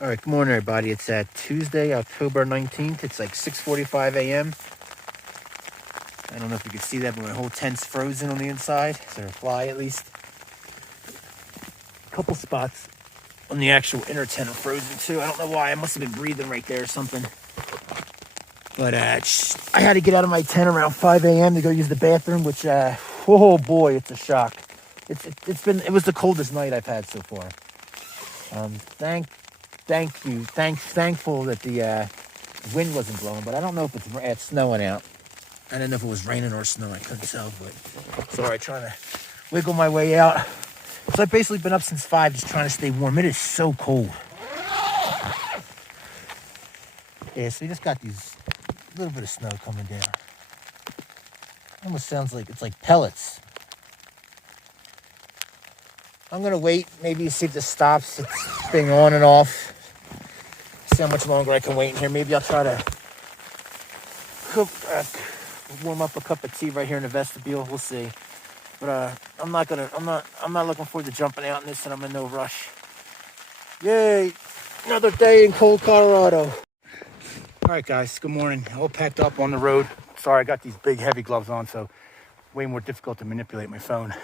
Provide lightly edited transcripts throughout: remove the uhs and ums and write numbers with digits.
All right, good morning, everybody. It's Tuesday, October 19th. It's like 6:45 a.m. I don't know if you can see that, but my whole tent's frozen on the inside. So a fly, at least. A couple spots on the actual inner tent are frozen, too. I don't know why. I must have been breathing right there or something. But I had to get out of my tent around 5 a.m. to go use the bathroom, which, oh, boy, it's a shock. It was the coldest night I've had so far. Thankful that the wind wasn't blowing, but I don't know if it's snowing out. I don't know if it was raining or snowing. I couldn't tell, but sorry, trying to wiggle my way out. So I've basically been up since 5, just trying to stay warm. It is so cold. Yeah, so we just got these little bit of snow coming down. Almost sounds like it's like pellets. I'm gonna wait, maybe see if this stops. It's being on and off. See how much longer I can wait in here. Maybe I'll try to warm up a cup of tea right here in the vestibule. We'll see. But I'm not looking forward to jumping out in this, and I'm in no rush. Yay! Another day in cold Colorado. All right, guys. Good morning. All packed up on the road. Sorry, I got these big, heavy gloves on, so way more difficult to manipulate my phone.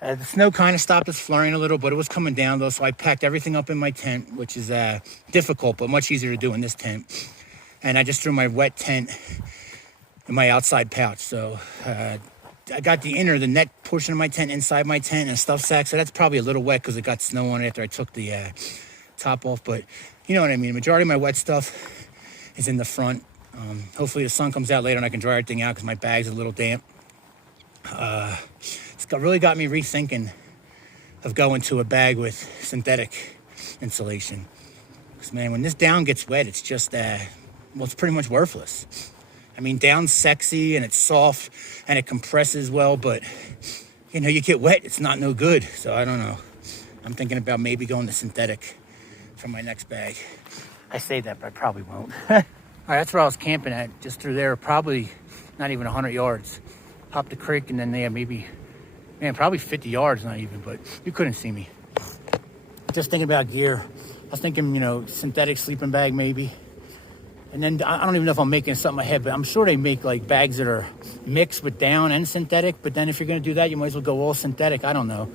The snow kind of stopped its flurrying a little, but it was coming down, though, so I packed everything up in my tent, which is difficult, but much easier to do in this tent. And I just threw my wet tent in my outside pouch. So I got the net portion of my tent inside my tent and a stuff sack, so that's probably a little wet because it got snow on it after I took the top off. But you know what I mean. The majority of my wet stuff is in the front. Hopefully the sun comes out later and I can dry everything out because my bag's a little damp. It's really got me rethinking of going to a bag with synthetic insulation. Because, man, when this down gets wet, it's just, it's pretty much worthless. I mean, down's sexy and it's soft and it compresses well, but, you know, you get wet, it's not no good. So I don't know. I'm thinking about maybe going to synthetic for my next bag. I say that, but I probably won't. All right, that's where I was camping at, just through there, probably not even 100 yards. Hopped the creek, and then they had probably 50 yards, not even, but you couldn't see me. Just thinking about gear. I was thinking, synthetic sleeping bag maybe. And then I don't even know if I'm making something ahead, but I'm sure they make like bags that are mixed with down and synthetic. But then if you're going to do that, you might as well go all synthetic. I don't know.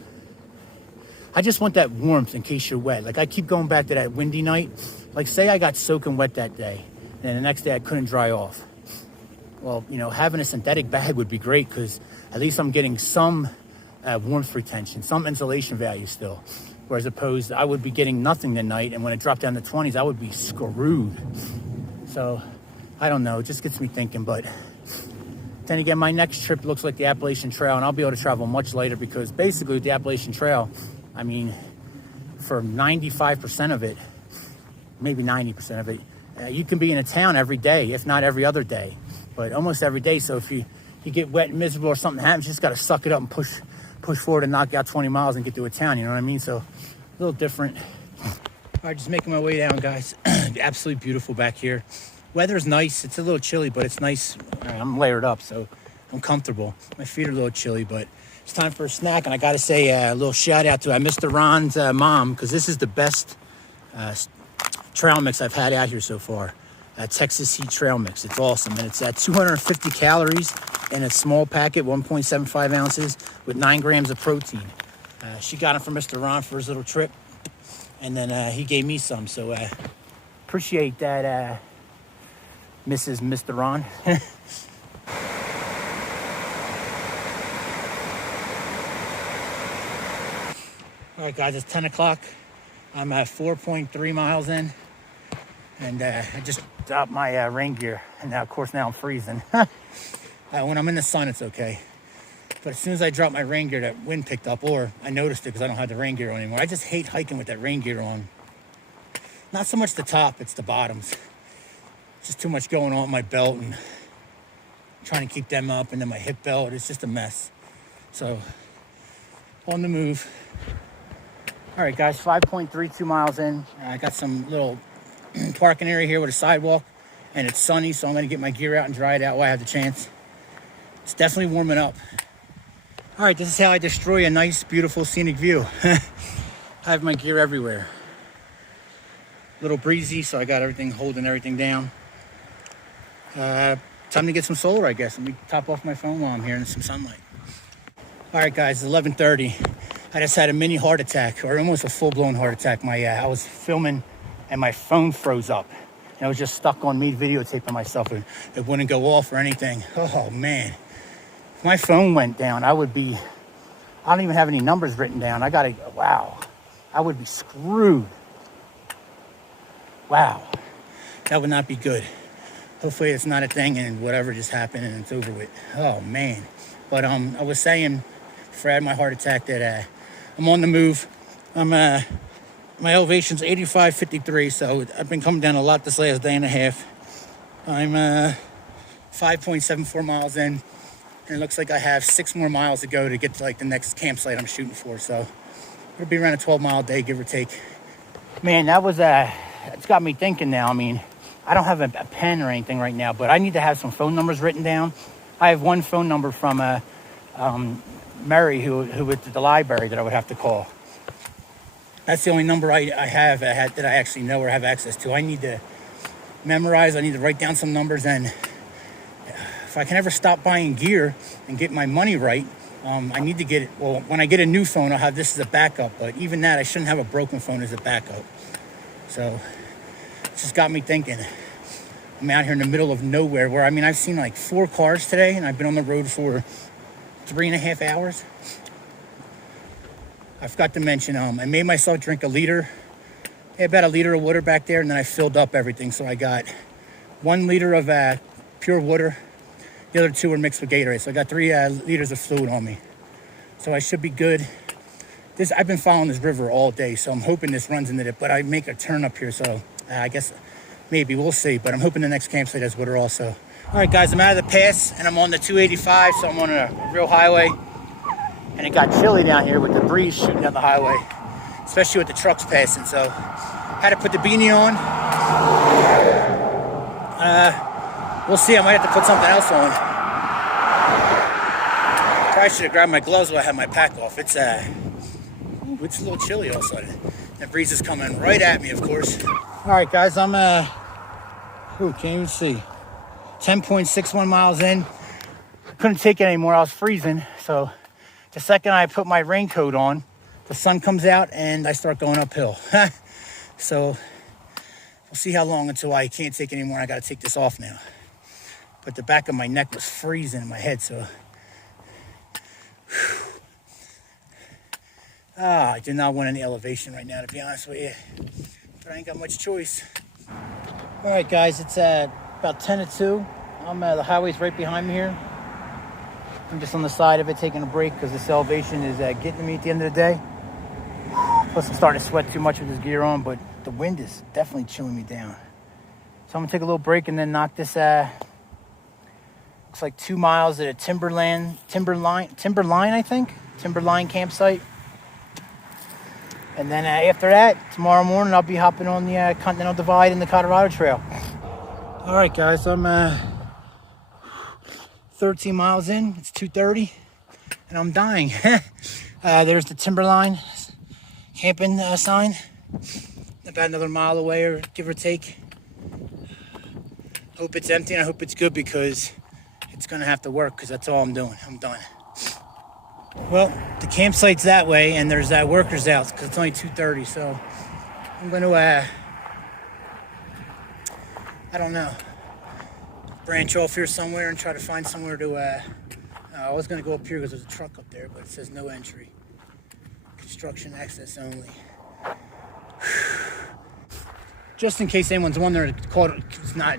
I just want that warmth in case you're wet. Like I keep going back to that windy night. Like say I got soaking wet that day, and then the next day I couldn't dry off. Well, having a synthetic bag would be great because at least I'm getting some warmth retention, some insulation value still. Whereas opposed, I would be getting nothing that night, and when it dropped down to 20s, I would be screwed. So, I don't know. It just gets me thinking. But then again, my next trip looks like the Appalachian Trail, and I'll be able to travel much later because basically with the Appalachian Trail, I mean, for 95% of it, maybe 90% of it, you can be in a town every day, if not every other day. But almost every day. So if you get wet and miserable or something happens, you just got to suck it up and push forward and knock out 20 miles and get to a town. You know what I mean? So a little different. All right, just making my way down, guys. Absolutely beautiful back here. Weather's nice. It's a little chilly, but it's nice. I'm layered up, so I'm comfortable. My feet are a little chilly, but it's time for a snack. And I got to say a little shout out to Mr. Ron's mom, because this is the best trail mix I've had out here so far. Texas Heat Trail Mix. It's awesome. And it's at 250 calories in a small packet, 1.75 ounces with 9 grams of protein. She got it from Mr. Ron for his little trip. And then he gave me some. So appreciate that, Mr. Ron. All right, guys, it's 10 o'clock. I'm at 4.3 miles in. And I just dropped my rain gear. And now, of course, I'm freezing. When I'm in the sun, it's okay. But as soon as I dropped my rain gear, that wind picked up. Or I noticed it because I don't have the rain gear on anymore. I just hate hiking with that rain gear on. Not so much the top, it's the bottoms. Just too much going on with my belt and trying to keep them up. And then my hip belt, it's just a mess. So, on the move. All right, guys, 5.32 miles in. I got some little parking area here with a sidewalk, and it's sunny, so I'm going to get my gear out and dry it out while I have the chance. It's definitely warming up. All right, this is how I destroy a nice, beautiful, scenic view. I have my gear everywhere. A little breezy, so I got everything, holding everything down. Time to get some solar, I guess. Let me top off my phone while I'm here in some sunlight. All right, guys, it's 11:30. I just had a mini heart attack, or almost a full-blown heart attack. I was filming, and my phone froze up. And I was just stuck on me videotaping myself, and it wouldn't go off or anything. Oh, man. If my phone went down, I don't even have any numbers written down. Wow. I would be screwed. Wow. That would not be good. Hopefully it's not a thing and whatever just happened and it's over with. Oh, man. But I was saying before I had my heart attack that I'm on the move. My elevation's 85.53, so I've been coming down a lot this last day and a half. I'm 5.74 miles in, and it looks like I have 6 more miles to go to get to like the next campsite I'm shooting for. So it'll be around a 12-mile day, give or take. Man, it's got me thinking now. I mean, I don't have a pen or anything right now, but I need to have some phone numbers written down. I have one phone number from Mary, who was at the library, that I would have to call. That's the only number I have that I actually know or have access to. I need to memorize. I need to write down some numbers, and if I can ever stop buying gear and get my money right, I need to get it. Well, when I get a new phone, I'll have this as a backup. But even that, I shouldn't have a broken phone as a backup. So it just got me thinking. I'm out here in the middle of nowhere where, I mean, I've seen like 4 cars today, and I've been on the road for 3.5 hours. I forgot to mention, I made myself drink about a liter of water back there, and then I filled up everything. So I got 1 liter of pure water. The other 2 are mixed with Gatorade. So I got 3 liters of fluid on me. So I should be good. I've been following this river all day, so I'm hoping this runs into it. But I make a turn up here, so I guess maybe we'll see. But I'm hoping the next campsite has water also. All right, guys, I'm out of the pass, and I'm on the 285, so I'm on a real highway. And it got chilly down here with the breeze shooting down the highway, especially with the trucks passing. So had to put the beanie on. We'll see. I might have to put something else on. Probably should have grabbed my gloves while I had my pack off. It's a little chilly all of a sudden. The breeze is coming right at me, of course. All right, guys, I'm can't even see. 10.61 miles in. Couldn't take it anymore. I was freezing. So the second I put my raincoat on, the sun comes out and I start going uphill. So we'll see how long until I can't take it anymore. I got to take this off now. But the back of my neck was freezing in my head, so. I do not want any elevation right now, to be honest with you. But I ain't got much choice. All right, guys, it's about 10 to 2. The highway's right behind me here. I'm just on the side of it taking a break because this elevation is getting to me at the end of the day. Plus, I'm starting to sweat too much with this gear on, but the wind is definitely chilling me down. So I'm going to take a little break and then knock this, looks like 2 miles at a Timberline, I think. Timberline campsite. And then after that, tomorrow morning, I'll be hopping on the Continental Divide and the Colorado Trail. All right, guys, I'm 13 miles in. It's 2:30, and I'm dying. There's the Timberline camping sign. About another mile away, or give or take. Hope it's empty, and I hope it's good because it's going to have to work because that's all I'm doing. I'm done. Well, the campsite's that way, and there's workers out because it's only 2:30, so I'm going to, I don't know, branch off here somewhere and try to find somewhere to, I was going to go up here because there's a truck up there, but it says no entry. Construction access only. Just in case anyone's wondering,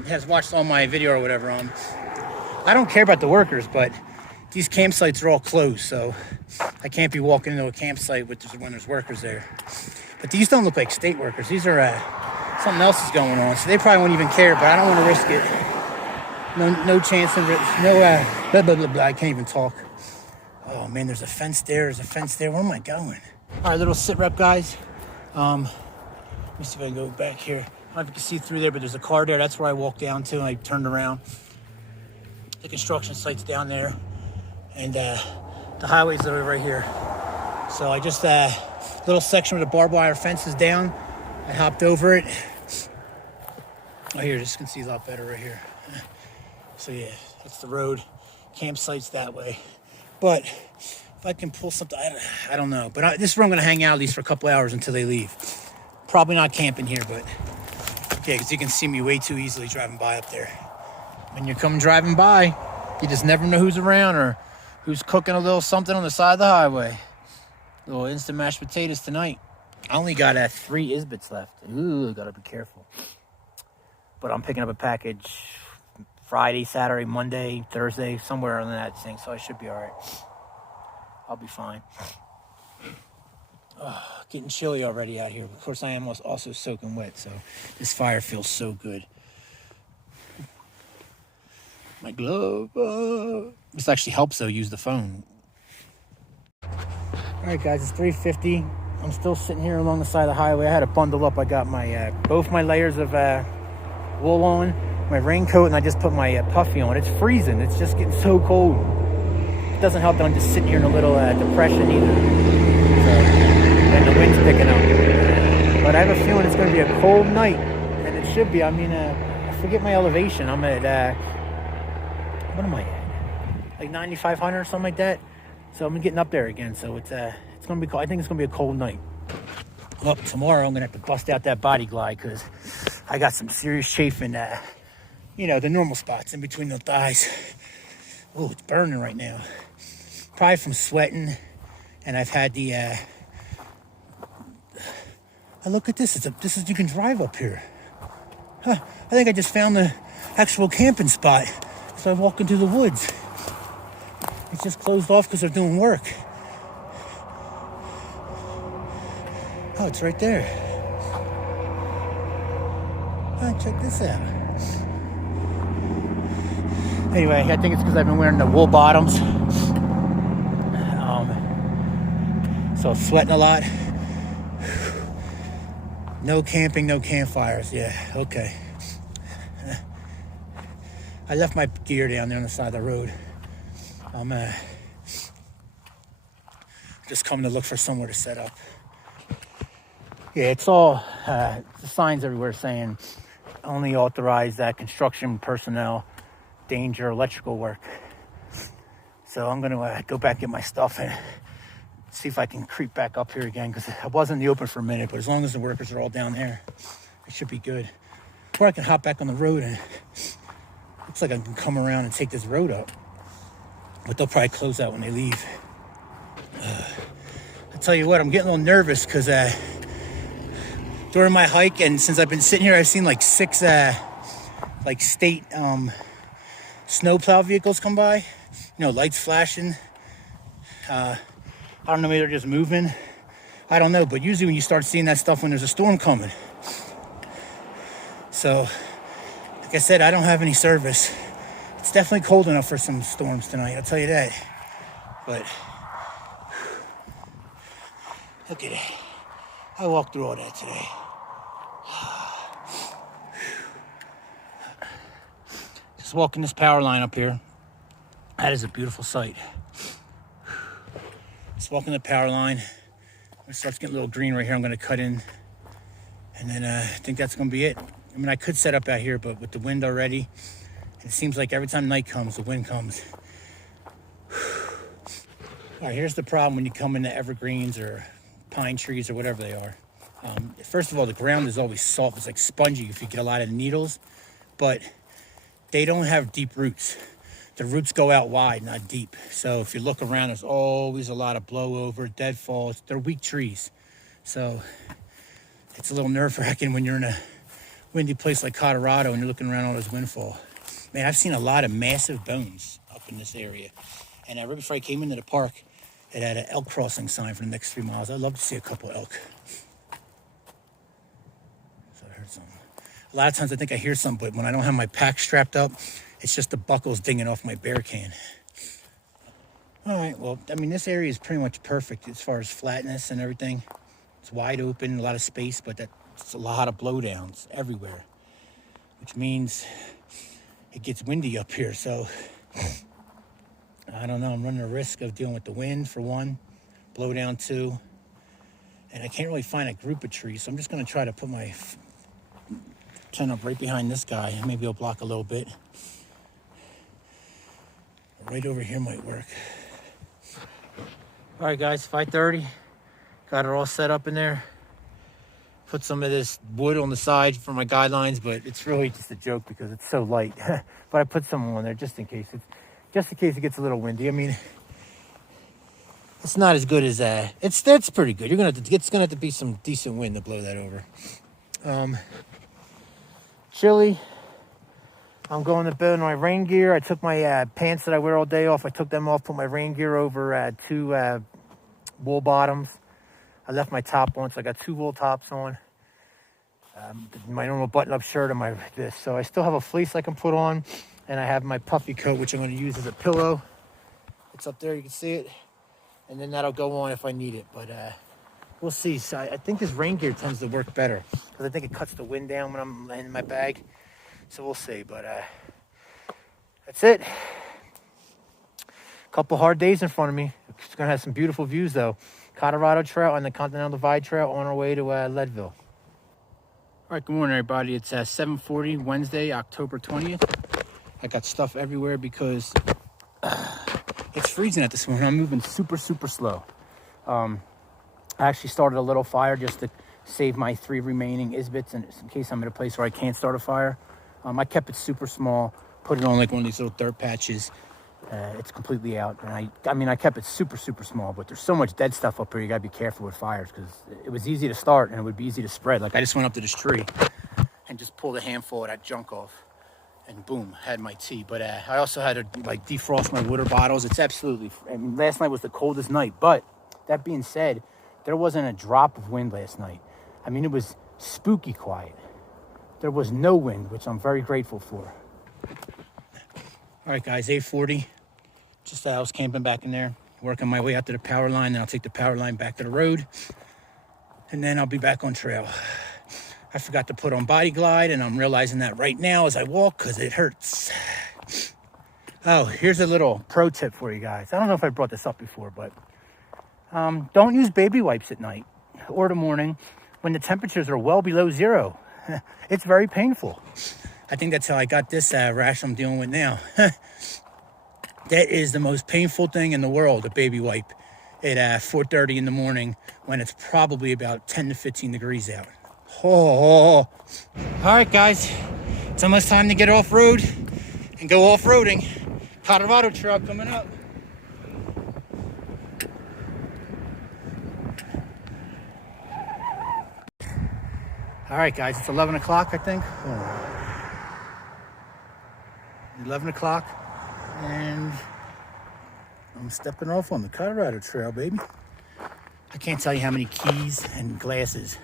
has watched all my video or whatever, I don't care about the workers, but these campsites are all closed, so I can't be walking into a campsite when there's workers there. But these don't look like state workers. These are, something else is going on, so they probably won't even care, but I don't want to risk it. No chance of risk. No, blah, blah, blah, blah. I can't even talk. Oh, man, there's a fence there. Where am I going? All right, little sit rep, guys. Let me see if I can go back here. I don't know if you can see through there, but there's a car there. That's where I walked down to, and I turned around. The construction site's down there. And the highway's literally right here. So I just little section where the barbed wire fence is down. I hopped over it. Oh, here, this can see a lot better right here. So yeah, that's the road. Campsite's that way. But if I can pull something, I don't know. But this is where I'm going to hang out at least for a couple hours until they leave. Probably not camping here, but yeah, because you can see me way too easily driving by up there. When you come driving by, you just never know who's around or who's cooking a little something on the side of the highway. Little instant mashed potatoes tonight. I only got 3 Isbits left. Ooh, gotta be careful. But I'm picking up a package Friday, Saturday, Monday, Thursday, somewhere on that thing, so I should be all right. I'll be fine. Oh, getting chilly already out here. Of course, I am also soaking wet, so this fire feels so good. My glove. This actually helps, though, use the phone. All right, guys, it's 3:50. I'm still sitting here along the side of the highway. I had to bundle up. I got my both my layers of wool on, my raincoat, and I just put my puffy on. It's freezing. It's just getting so cold. It doesn't help that I'm just sitting here in a little depression either. And the wind's picking up. But I have a feeling it's going to be a cold night, and it should be. I mean, I forget my elevation. I'm at, what am I at? Like 9,500 or something like that. So I'm getting up there again. So it's going to be cold. I think it's going to be a cold night. Well, tomorrow I'm going to have to bust out that body glide because I got some serious chafing, the normal spots in between the thighs. Oh, it's burning right now. Probably from sweating. And I've had the, look at this. This is, you can drive up here. Huh, I think I just found the actual camping spot. So I'm walking through the woods. It's just closed off because they're doing work. Oh, it's right there. Oh, check this out. Anyway, I think it's because I've been wearing the wool bottoms. So sweating a lot. No camping, no campfires. Yeah, okay. I left my gear down there on the side of the road. I'm just coming to look for somewhere to set up. Yeah, it's all the signs everywhere saying only authorized construction personnel, danger, electrical work. So I'm going to go back and get my stuff and see if I can creep back up here again because I was in the open for a minute, but as long as the workers are all down there, it should be good. Or I can hop back on the road and looks like I can come around and take this road up. But they'll probably close out when they leave. I tell you what, I'm getting a little nervous because during my hike and since I've been sitting here, I've seen like 6 state snowplow vehicles come by. Lights flashing. I don't know, maybe they're just moving. I don't know, but usually when you start seeing that stuff when there's a storm coming. So, like I said, I don't have any service. It's definitely cold enough for some storms tonight, I'll tell you that. But, look at it. I walked through all that today. Just walking this power line up here. That is a beautiful sight. Just walking the power line. When it starts getting a little green right here, I'm going to cut in. And then I think that's going to be it. I mean, I could set up out here, but with the wind already, it seems like every time night comes, the wind comes. All right, here's the problem when you come into evergreens or pine trees or whatever they are. First of all, the ground is always soft. It's like spongy if you get a lot of needles, but they don't have deep roots. The roots go out wide, not deep. So if you look around, there's always a lot of blowover, deadfall. They're weak trees. So it's a little nerve-wracking when you're in a windy place like Colorado and you're looking around all this windfall. Man, I've seen a lot of massive bones up in this area. And right before I came into the park, it had an elk crossing sign for the next 3 miles. I'd love to see a couple elk. So I heard something. A lot of times I think I hear something, but when I don't have my pack strapped up, it's just the buckles dinging off my bear can. All right, well, I mean, this area is pretty much perfect as far as flatness and everything. It's wide open, a lot of space, but that's a lot of blowdowns everywhere, which means it gets windy up here. So I don't know, I'm running a risk of dealing with the wind for one, blowdown 2, and I can't really find a group of trees, so I'm just going to try to put my tent up right behind this guy. Maybe it'll block a little bit. Right over here might work. All right, guys, 5:30. Got it all set up in there. Put some of this wood on the side for my guidelines, but it's really just a joke because it's so light. But I put some on there just in case. It gets a little windy. I mean, it's not as good as it's pretty good. It's gonna have to be some decent wind to blow that over. Chilly. I'm going to build my rain gear. I took my pants that I wear all day off. I took them off, put my rain gear over 2 wool bottoms. I left my top on, so I got 2 wool tops on. My normal button-up shirt and this. So I still have a fleece I can put on, and I have my puffy coat, which I'm going to use as a pillow. It's up there, you can see it. And then that'll go on if I need it, but we'll see. So I think this rain gear tends to work better because I think it cuts the wind down when I'm laying in my bag. So we'll see, but that's it. Couple hard days in front of me. It's gonna have some beautiful views though. Colorado Trail and the Continental Divide Trail on our way to Leadville. All right, good morning everybody. It's 7:40 Wednesday, October 20th. I got stuff everywhere because it's freezing at this moment. I'm moving super slow. I actually started a little fire just to save my 3 remaining Isbits in case I'm in a place where I can't start a fire. I kept it super small, put it on like one of these little dirt patches. It's completely out. And I kept it super small, but there's so much dead stuff up here. You gotta be careful with fires because it was easy to start and it would be easy to spread. Like I just went up to this tree and just pulled a handful of that junk off and boom, had my tea. But I also had to like defrost my water bottles. It's absolutely, last night was the coldest night. But that being said, there wasn't a drop of wind last night. I mean, it was spooky quiet. There was no wind, which I'm very grateful for. All right, guys, 8:40. Just I was camping back in there, working my way out to the power line. Then I'll take the power line back to the road, and then I'll be back on trail. I forgot to put on Body Glide, and I'm realizing that right now as I walk because it hurts. Oh, here's a little pro tip for you guys. I don't know if I brought this up before, but don't use baby wipes at night or the morning when the temperatures are well below 0. It's very painful. I think that's how I got this rash I'm dealing with now. That is the most painful thing in the world, a baby wipe at 4:30 in the morning when it's probably about 10 to 15 degrees out. Oh. All right, guys. It's almost time to get off-road and go off-roading. Colorado Trail coming up. All right, guys, it's 11 o'clock, I think. 11 o'clock, and I'm stepping off on the Colorado Trail, baby. I can't tell you how many keys and glasses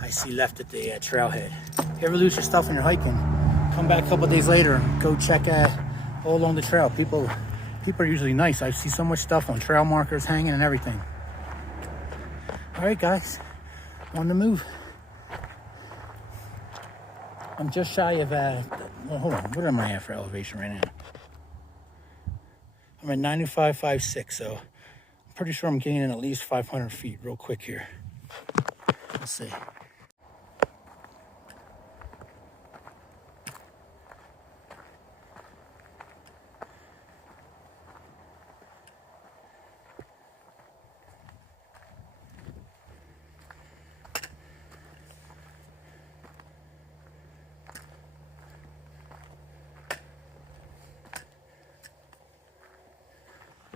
I see left at the trailhead. If you ever lose your stuff when you're hiking, come back a couple days later, go check all along the trail. People are usually nice. I see so much stuff on trail markers hanging and everything. All right, guys, on the move. I'm just shy of, well, hold on, what am I at for elevation right now? I'm at 95.56, so I'm pretty sure I'm gaining at least 500 feet real quick here. Let's see.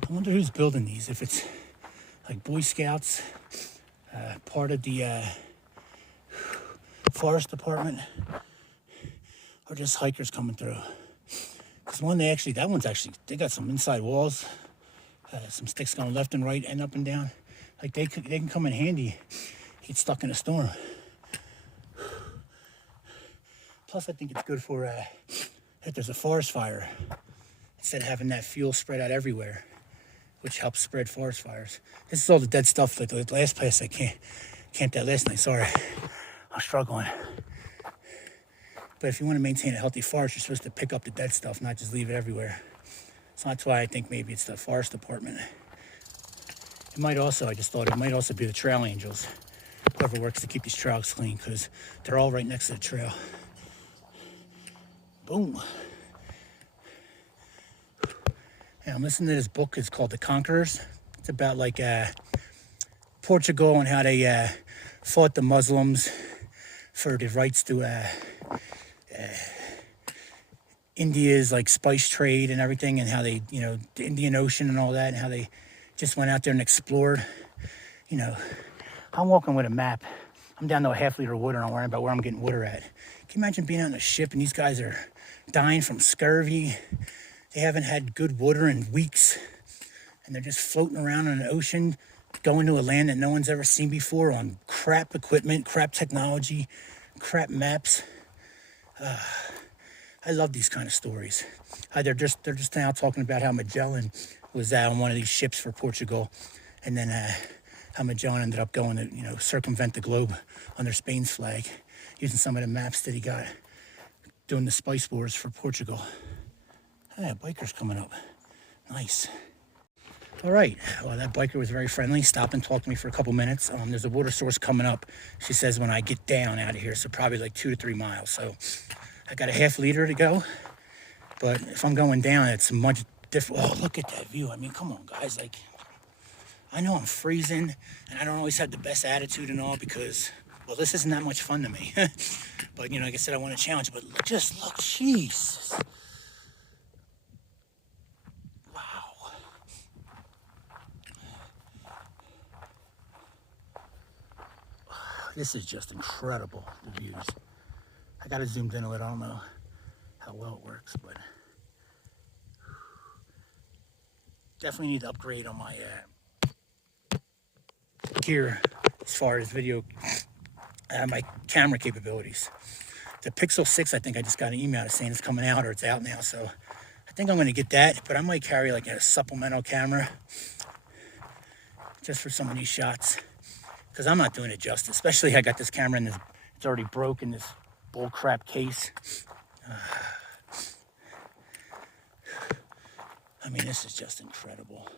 I wonder who's building these, if it's like Boy Scouts, part of the forest department, or just hikers coming through. Because that one's actually, they got some inside walls, some sticks going left and right and up and down. Like they can come in handy, get stuck in a storm. Plus I think it's good for if there's a forest fire, instead of having that fuel spread out everywhere, which helps spread forest fires. This is all the dead stuff like the last place I camped at last night. Sorry, I'm struggling. But if you want to maintain a healthy forest, you're supposed to pick up the dead stuff, not just leave it everywhere. So that's why I think maybe it's the forest department. It might also, I just thought it might also be the trail angels. whoever works to keep these trails clean, because they're all right next to the trail. Boom. Yeah, I'm listening to this book. It's called The Conquerors. It's about like Portugal and how they fought the Muslims for the rights to India's like spice trade and everything, and how they, you know, the Indian Ocean and all that, and how they just went out there and explored. You know, I'm walking with a map. I'm down to a half-liter of water, and I'm worrying about where I'm getting water at. Can you imagine being on a ship and these guys are dying from scurvy? They haven't had good water in weeks, and they're just floating around in an ocean, going to a land that no one's ever seen before on crap equipment, crap technology, crap maps. I love these kind of stories. They're just now talking about how Magellan was on one of these ships for Portugal, and then how Magellan ended up going to, you know, circumvent the globe under Spain's flag, using some of the maps that he got doing the spice wars for Portugal. Hey, a biker's coming up. Nice. All right. Well, that biker was very friendly. Stopped and talked to me for a couple minutes. There's a water source coming up, she says, when I get down out of here, so probably like 2 to 3 miles. So I got a half-liter to go, but if I'm going down, it's much different. Oh, look at that view. I mean, come on, guys. Like, I know I'm freezing, and I don't always have the best attitude and all because, well, this isn't that much fun to me. But, you know, like I said, I want to challenge. But just look, jeez. Wow. This is just incredible, the views. I got it zoomed in a little. I don't know how well it works, but definitely need to upgrade on my gear as far as video, my camera capabilities. The Pixel 6, I think I just got an email saying it's coming out or it's out now, so I think I'm going to get that, but I might carry like a supplemental camera just for some of these shots, because I'm not doing it justice. Especially I got this camera and it's already broke in this bull crap case. I mean, this is just incredible.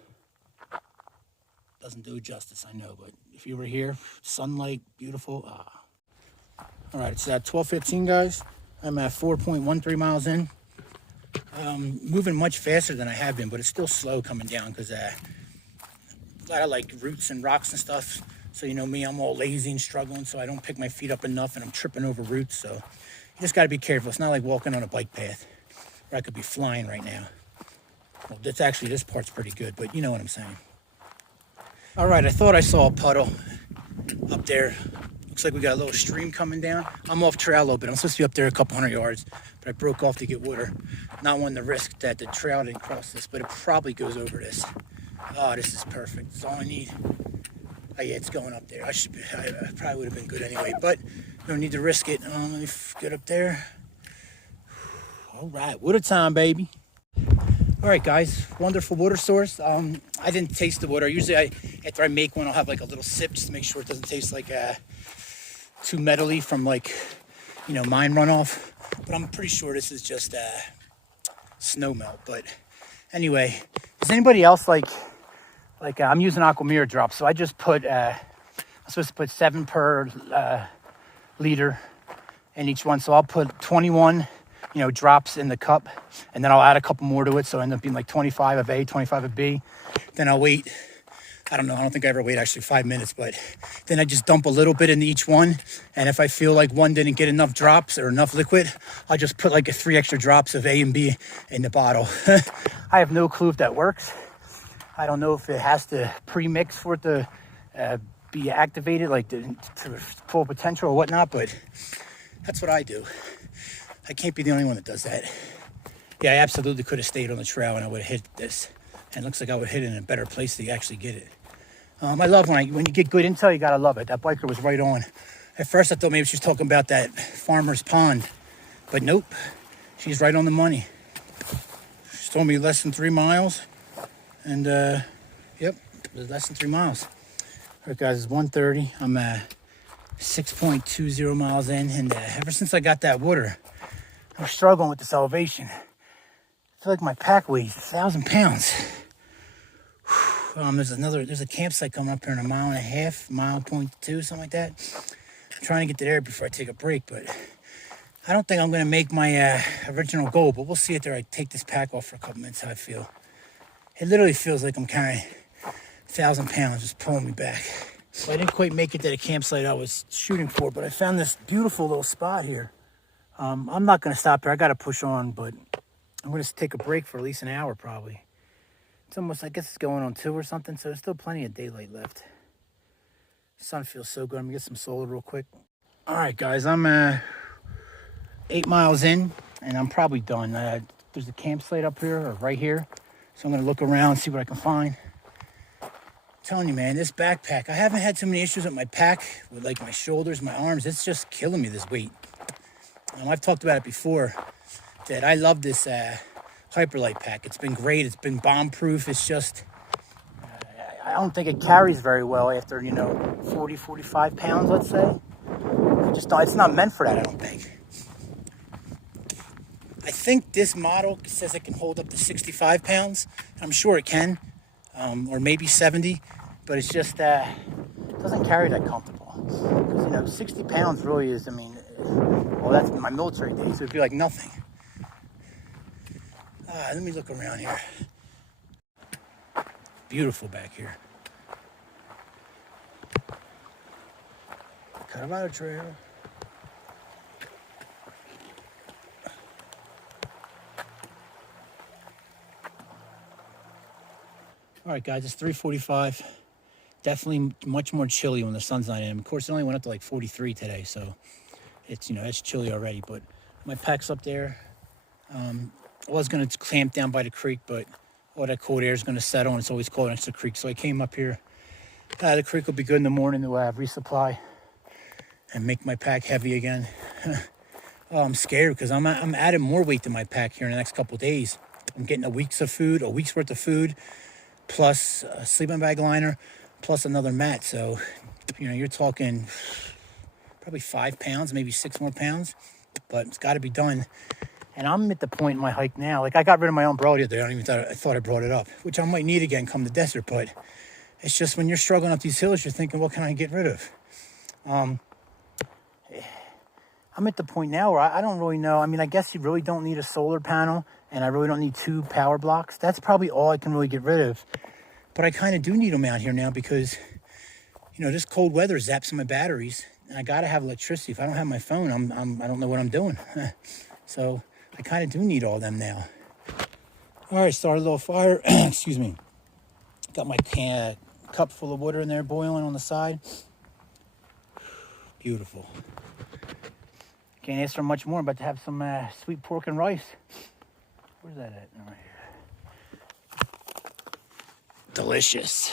Doesn't do it justice, I know, but if you were here, sunlight, beautiful. All right, it's at 12:15, guys. I'm at 4.13 miles in. Moving much faster than I have been, but it's still slow coming down because a lot of like roots and rocks and stuff. So, you know me, I'm all lazy and struggling, so I don't pick my feet up enough, and I'm tripping over roots. So you just got to be careful. It's not like walking on a bike path where I could be flying right now. Well, that's actually, this part's pretty good, but you know what I'm saying. All right, I thought I saw a puddle up there. Looks like we got a little stream coming down. I'm off trail a little bit. I'm supposed to be up there a couple 100 yards, but I broke off to get water. Not wanting to risk that the trail didn't cross this, but it probably goes over this. Oh, this is perfect. That's all I need. Oh, yeah, it's going up there. I probably would have been good anyway, but don't need to risk it. Let me get up there. All right, water time, baby. All right, guys, wonderful water source. I didn't taste the water. Usually, after I make one, I'll have like a little sip just to make sure it doesn't taste like too metally from like, you know, mine runoff. But I'm pretty sure this is just snow melt. But anyway, does anybody else like I'm using Aquamira drops, so I just put I'm supposed to put 7 per liter in each one, so I'll put 21, you know, drops in the cup, and then I'll add a couple more to it, so it ends up being like 25 of A, 25 of B. Then I'll wait, I don't know, I don't think I ever wait actually 5 minutes, but then I just dump a little bit into each one, and if I feel like one didn't get enough drops or enough liquid, I'll just put like 3 extra drops of A and B in the bottle. I have no clue if that works. I don't know if it has to pre-mix for it to be activated, like to full potential or whatnot, but that's what I do. I can't be the only one that does that. Yeah, I absolutely could have stayed on the trail and I would have hit this. And it looks like I would hit it in a better place to actually get it. I love when you get good intel, you gotta love it. That biker was right on. At first I thought maybe she was talking about that farmer's pond, but nope, she's right on the money. She told me less than 3 miles. And yep, less than 3 miles. All right, guys, it's 1:30. I'm 6.20 miles in, and ever since I got that water, I'm struggling with this elevation. I feel like my pack weighs 1,000 pounds. Whew. There's a campsite coming up here in a mile and a half, mile point two, something like that. I'm trying to get to there before I take a break, but I don't think I'm going to make my original goal, but we'll see after I take this pack off for a couple minutes how I feel. It literally feels like I'm carrying 1,000 pounds just pulling me back. So I didn't quite make it to the campsite I was shooting for, but I found this beautiful little spot here. I'm not going to stop here. I got to push on, but I'm going to take a break for at least an hour probably. It's almost, I guess it's going on 2 or something, so there's still plenty of daylight left. The sun feels so good. I'm going to get some solar real quick. All right, guys, I'm 8 miles in, and I'm probably done. There's a campsite up here, or right here, so I'm going to look around, see what I can find. I'm telling you, man, this backpack, I haven't had too many issues with my pack, with like my shoulders, my arms. It's just killing me, this weight. I've talked about it before, that I love this Hyperlight pack. It's been great. It's been bomb-proof. It's just, I don't think it carries very well after, 40, 45 pounds, let's say. It's not meant for that, I don't think. I think this model says it can hold up to 65 pounds. I'm sure it can, or maybe 70, but it's just, it doesn't carry that comfortable. Because, 60 pounds really is, well, that's my military days, so it'd be like nothing. Let me look around here. Beautiful back here. Colorado Trail. All right, guys, it's 3:45. Definitely much more chilly when the sun's not in. Of course, it only went up to like 43 today, so it's, it's chilly already. But my pack's up there. I was going to camp down by the creek, but all that cold air is going to settle, and it's always cold next to the creek. So I came up here. The creek will be good in the morning to resupply and make my pack heavy again. Oh, I'm scared because I'm adding more weight to my pack here in the next couple of days. I'm getting a week's worth of food, plus a sleeping bag liner, plus another mat. So, you're talking probably 5 pounds, maybe 6 more pounds, but it's got to be done. And I'm at the point in my hike now, like I got rid of my umbrella the other day. I thought I brought it up, which I might need again come the desert, but it's just when you're struggling up these hills, you're thinking, what can I get rid of? I'm at the point now where I don't really know. I guess you really don't need a solar panel, and I really don't need 2 power blocks. That's probably all I can really get rid of. But I kind of do need them out here now because, this cold weather zaps my batteries, and I got to have electricity. If I don't have my phone, I don't know what I'm doing. So I kind of do need all them now. All right, started a little fire. Excuse me. Got my cup full of water in there boiling on the side. Beautiful. Can't ask for much more. I'm about to have some sweet pork and rice. Where's that at? Right here. Delicious.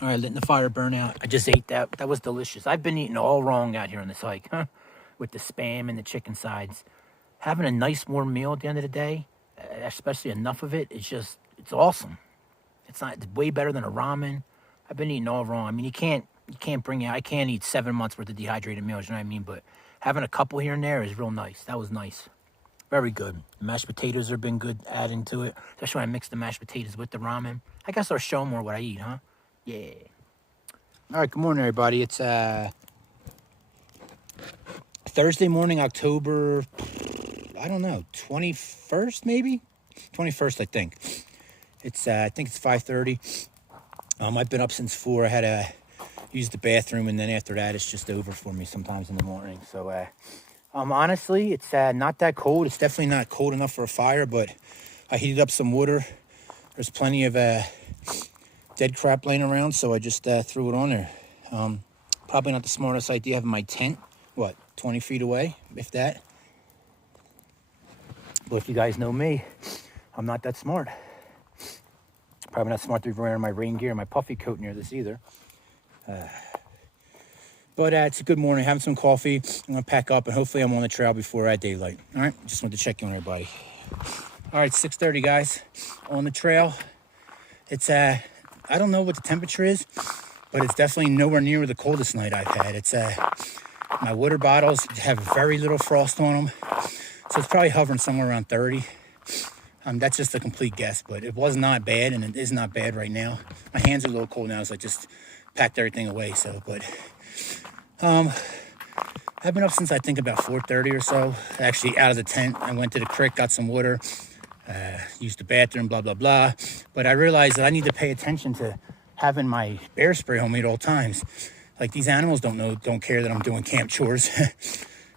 All right, letting the fire burn out. I just ate that. That was delicious. I've been eating all wrong out here on this hike, with the Spam and the chicken sides. Having a nice warm meal at the end of the day, especially enough of it, it's awesome. It's way better than a ramen. I've been eating all wrong. You can't bring it. I can't eat 7 months worth of dehydrated meals, you know what I mean? But having a couple here and there is real nice. That was nice. Very good. The mashed potatoes have been good adding to it, especially when I mix the mashed potatoes with the ramen. I guess I'll show more what I eat, huh? Yeah. All right, good morning, everybody. It's Thursday morning, October, I don't know, 21st maybe? 21st, I think. I think it's 5:30. I've been up since 4. I had to use the bathroom, and then after that, it's just over for me sometimes in the morning. So, honestly, it's not that cold. It's definitely not cold enough for a fire, but I heated up some water. There's plenty of dead crap laying around, so I just threw it on there. Probably not the smartest idea having my tent, 20 feet away, if that. But if you guys know me, I'm not that smart. Probably not smart to be wearing my rain gear and my puffy coat near this either. But it's a good morning. Having some coffee. I'm going to pack up, and hopefully I'm on the trail before daylight. All right? Just wanted to check in on everybody. All right, 6:30, guys. On the trail. It's, I don't know what the temperature is, but it's definitely nowhere near the coldest night I've had. It's, my water bottles have very little frost on them, so it's probably hovering somewhere around 30. That's just a complete guess, but it was not bad, and it is not bad right now. My hands are a little cold now, so I just packed everything away. So, but I've been up since I think about 4:30 or so. Actually, out of the tent, I went to the creek, got some water, used the bathroom, blah blah blah. But I realized that I need to pay attention to having my bear spray on me at all times. Like, these animals don't care that I'm doing camp chores.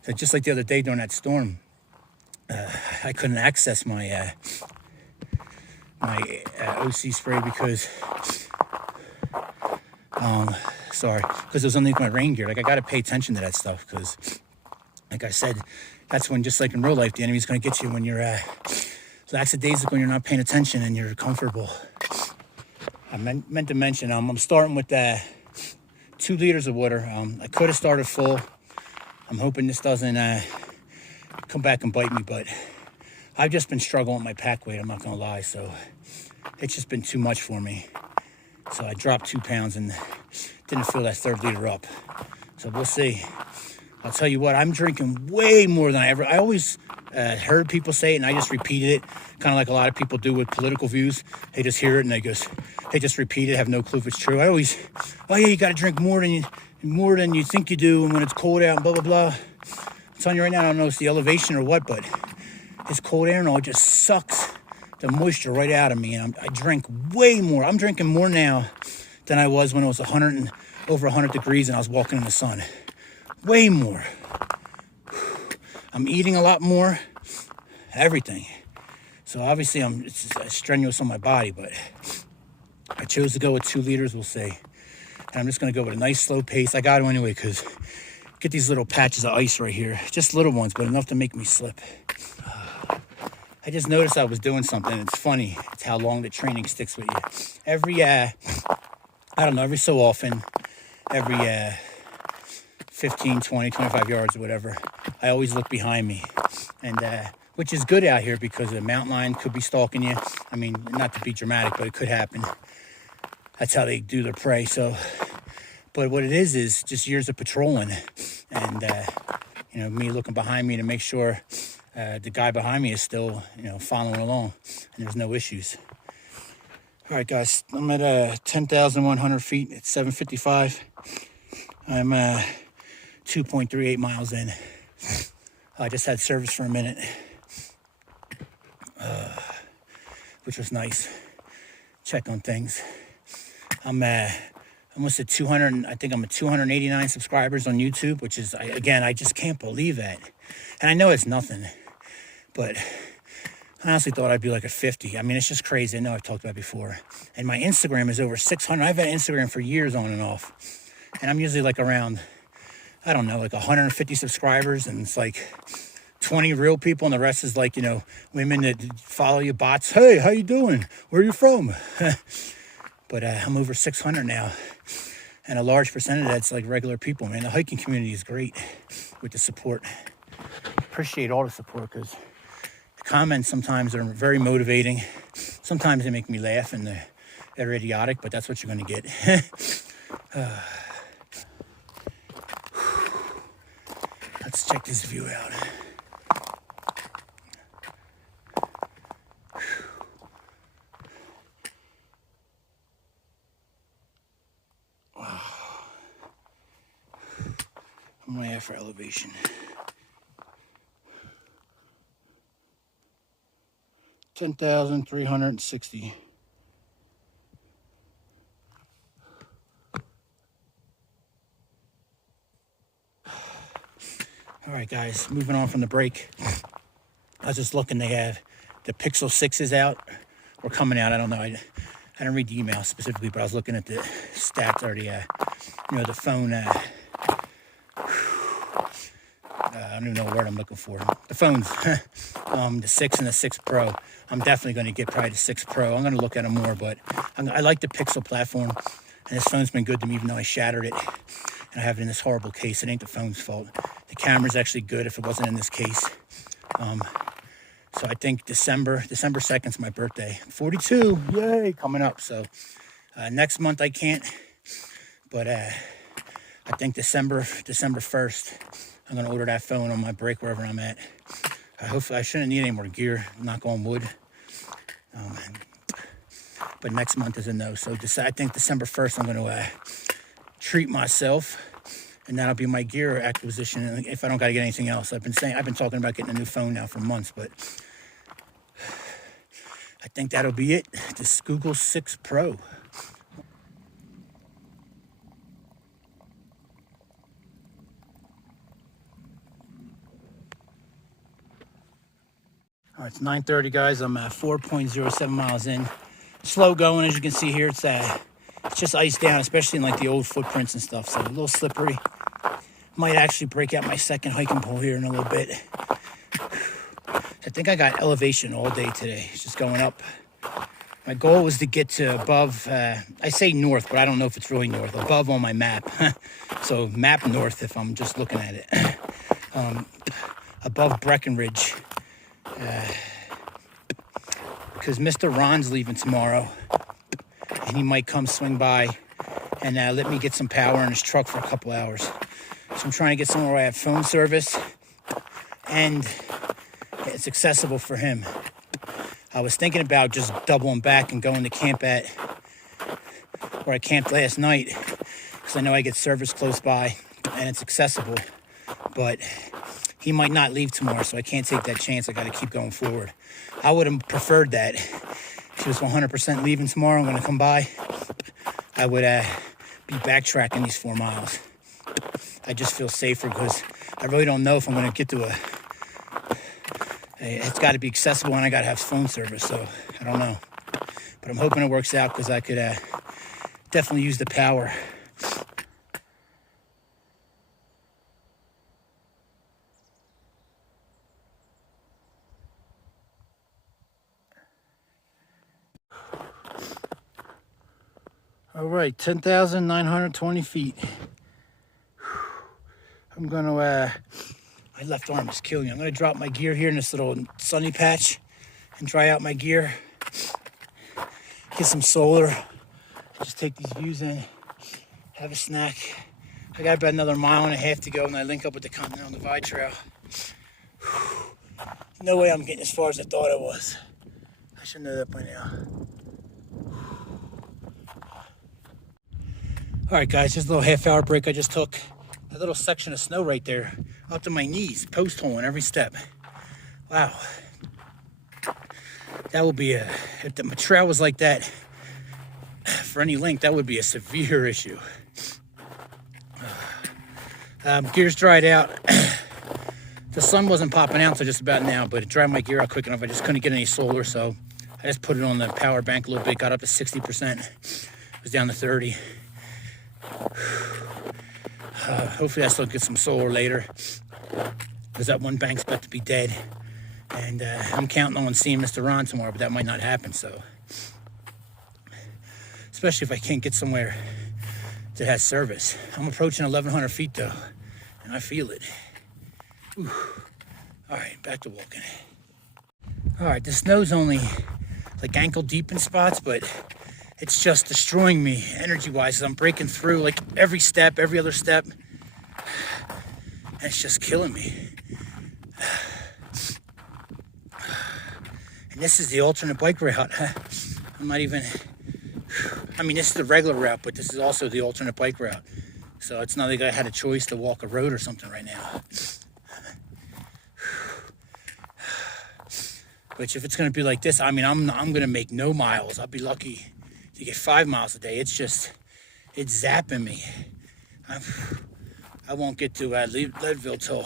So just like the other day during that storm, I couldn't access my OC spray because because it was underneath my rain gear. Like, I got to pay attention to that stuff, because like I said, that's when, just like in real life, the enemy's going to get you when you're lackadaisical, when you're not paying attention and you're comfortable. I meant to mention, I'm starting with 2 liters of water. I could have started full. I'm hoping this doesn't come back and bite me, but I've just been struggling with my pack weight, I'm not gonna lie. So it's just been too much for me. So I dropped 2 pounds and didn't fill that 3rd liter up. So we'll see. I'll tell you what, I'm drinking way more than I always heard people say it, and I just repeated it, kind of like a lot of people do with political views. They just hear it and they just repeat it, have no clue if it's true. I always, oh yeah, you got to drink more than you think you do, and when it's cold out and blah blah blah. I'm telling you right now, I don't know if it's the elevation or what, but this cold air and all just sucks the moisture right out of me, and I drink way more. I'm drinking more now than I was when it was over 100 degrees and I was walking in the sun. Way more. I'm eating a lot more. Everything. So obviously it's strenuous on my body, but I chose to go with 2 liters, we'll see. And I'm just going to go with a nice slow pace. I got to anyway, because get these little patches of ice right here. Just little ones, but enough to make me slip. I just noticed I was doing something. It's funny. It's how long the training sticks with you. Every so often, every 15, 20, 25 yards or whatever, I always look behind me. And which is good out here, because a mountain lion could be stalking you. I mean, not to be dramatic, but it could happen. That's how they do their prey. So, but what it is just years of patrolling, and me looking behind me to make sure the guy behind me is still, following along, and there's no issues. All right, guys, I'm at 10,100 feet. It's 7:55. I'm 2.38 miles in. I just had service for a minute, which was nice. Check on things. I'm almost at 200. I think I'm at 289 subscribers on YouTube, which is, I just can't believe that. And I know it's nothing, but I honestly thought I'd be like at 50. I mean, it's just crazy. I know I've talked about it before. And my Instagram is over 600. I've had Instagram for years on and off. And I'm usually like around, I don't know, like 150 subscribers. And it's like 20 real people. And the rest is like, women that follow you, bots. Hey, how you doing? Where are you from? But I'm over 600 now. And a large percentage of that's like regular people, man. The hiking community is great with the support. Appreciate all the support, because comments sometimes are very motivating. Sometimes they make me laugh and they're idiotic, but that's what you're going to get. Let's check this view out. Wow. I'm way after elevation. 10,360. All right, guys, moving on from the break. I was just looking, they have the Pixel 6s out or coming out. I don't know. I didn't read the email specifically, but I was looking at the stats or the phone. I don't even know what word I'm looking for. The phones, the 6 and the 6 Pro. I'm definitely going to get probably the 6 Pro. I'm going to look at them more, but I like the Pixel platform, and this phone's been good to me, even though I shattered it. And I have it in this horrible case. It ain't the phone's fault. The camera's actually good if it wasn't in this case. So I think December 2nd is my birthday. 42, yay, coming up. So next month I can't, but I think December 1st, I'm going to order that phone on my break wherever I'm at. Hopefully I shouldn't need any more gear, knock on wood. Um, but next month is a no. So I think December 1st, I'm going to treat myself, and that'll be my gear acquisition. If I don't got to get anything else, I've been talking about getting a new phone now for months, but I think that'll be it. This Google 6 Pro. All right, it's 9:30, guys. I'm 4.07 miles in. Slow going, as you can see here. It's just iced down, especially in like the old footprints and stuff. So a little slippery. Might actually break out my second hiking pole here in a little bit. I think I got elevation all day today. It's just going up. My goal was to get to above, I say north, but I don't know if it's really north, above on my map. So map north if I'm just looking at it. Above Breckenridge. Because Mr. Ron's leaving tomorrow, and he might come swing by and let me get some power in his truck for a couple hours. So I'm trying to get somewhere where I have phone service and it's accessible for him. I was thinking about just doubling back and going to camp at where I camped last night, because I know I get service close by and it's accessible, but he might not leave tomorrow, so I can't take that chance. I got to keep going forward. I would have preferred that. If he was 100% leaving tomorrow, I'm going to come by, I would be backtracking these 4 miles. I just feel safer because I really don't know if I'm going to get to it's got to be accessible, and I got to have phone service, so I don't know. But I'm hoping it works out, because I could definitely use the power. All right, 10,920 feet. I'm going to, my left arm is killing me. I'm going to drop my gear here in this little sunny patch and dry out my gear. Get some solar. Just take these views in. Have a snack. I got about another 1.5 miles to go, and I link up with the Continental Divide Trail. No way I'm getting as far as I thought I was. I should know that by now. All right, guys, just a little half-hour break I just took. A little section of snow right there, up to my knees, post hole in every step. Wow. That would be if the trail was like that for any length, that would be a severe issue. Gear's dried out. The sun wasn't popping out until just about now, but it dried my gear out quick enough. I just couldn't get any solar, so I just put it on the power bank a little bit, got up to 60%. It was down to 30. Hopefully I still get some solar later, because that one bank's about to be dead, and I'm counting on seeing Mr. Ron tomorrow, but that might not happen. So, especially if I can't get somewhere that has service. I'm approaching 1,100 feet though, and I feel it. Whew. All right, back to walking. All right, the snow's only like ankle deep in spots, but it's just destroying me energy-wise. I'm breaking through like every step, every other step. And it's just killing me. And this is the alternate bike route. I'm not even, I mean, this is the regular route, but this is also the alternate bike route. So it's not like I had a choice to walk a road or something right now. Which, if it's going to be like this, I mean, I'm going to make no miles. I'll be lucky to get 5 miles a day. It's just, it's zapping me. I won't get to Leadville till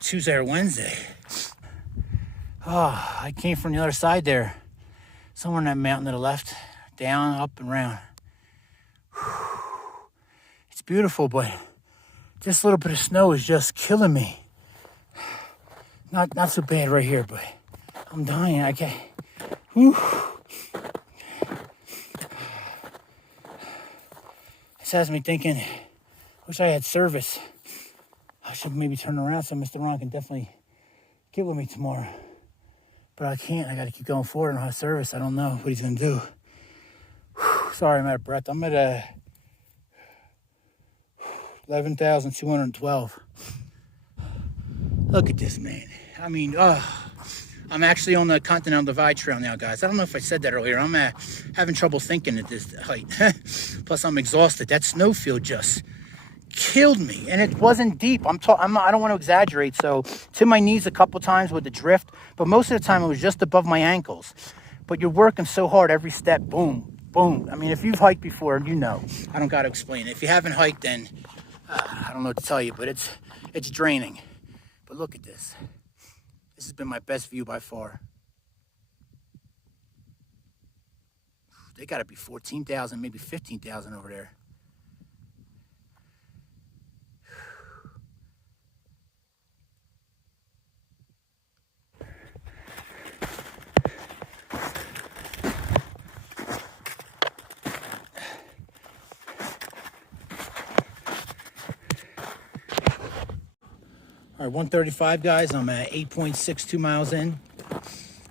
Tuesday or Wednesday. Oh, I came from the other side there. Somewhere in that mountain to the left. Down, up, and around. It's beautiful, but this little bit of snow is just killing me. Not so bad right here, but I'm dying. I can't. Whew. This has me thinking, wish I had service. I should maybe turn around so Mr. Ron can definitely get with me tomorrow. But I can't. I got to keep going forward. I don't have service. I don't know what he's going to do. Whew. Sorry, I'm out of breath. I'm at 11,212. Look at this, man. I mean, I'm I'm actually on the Continental Divide Trail now, guys. I don't know if I said that earlier. I'm having trouble thinking at this height. Plus, I'm exhausted. That snowfield just killed me, and it wasn't deep. I don't want to exaggerate. So to my knees a couple times with the drift, but most of the time it was just above my ankles. But you're working so hard every step. Boom, boom. I mean, if you've hiked before, you know. I don't got to explain it. If you haven't hiked, then I don't know what to tell you. But it's draining. But look at this. This has been my best view by far. They got to be 14,000, maybe 15,000 over there. All right, 135, guys. I'm at 8.62 miles in.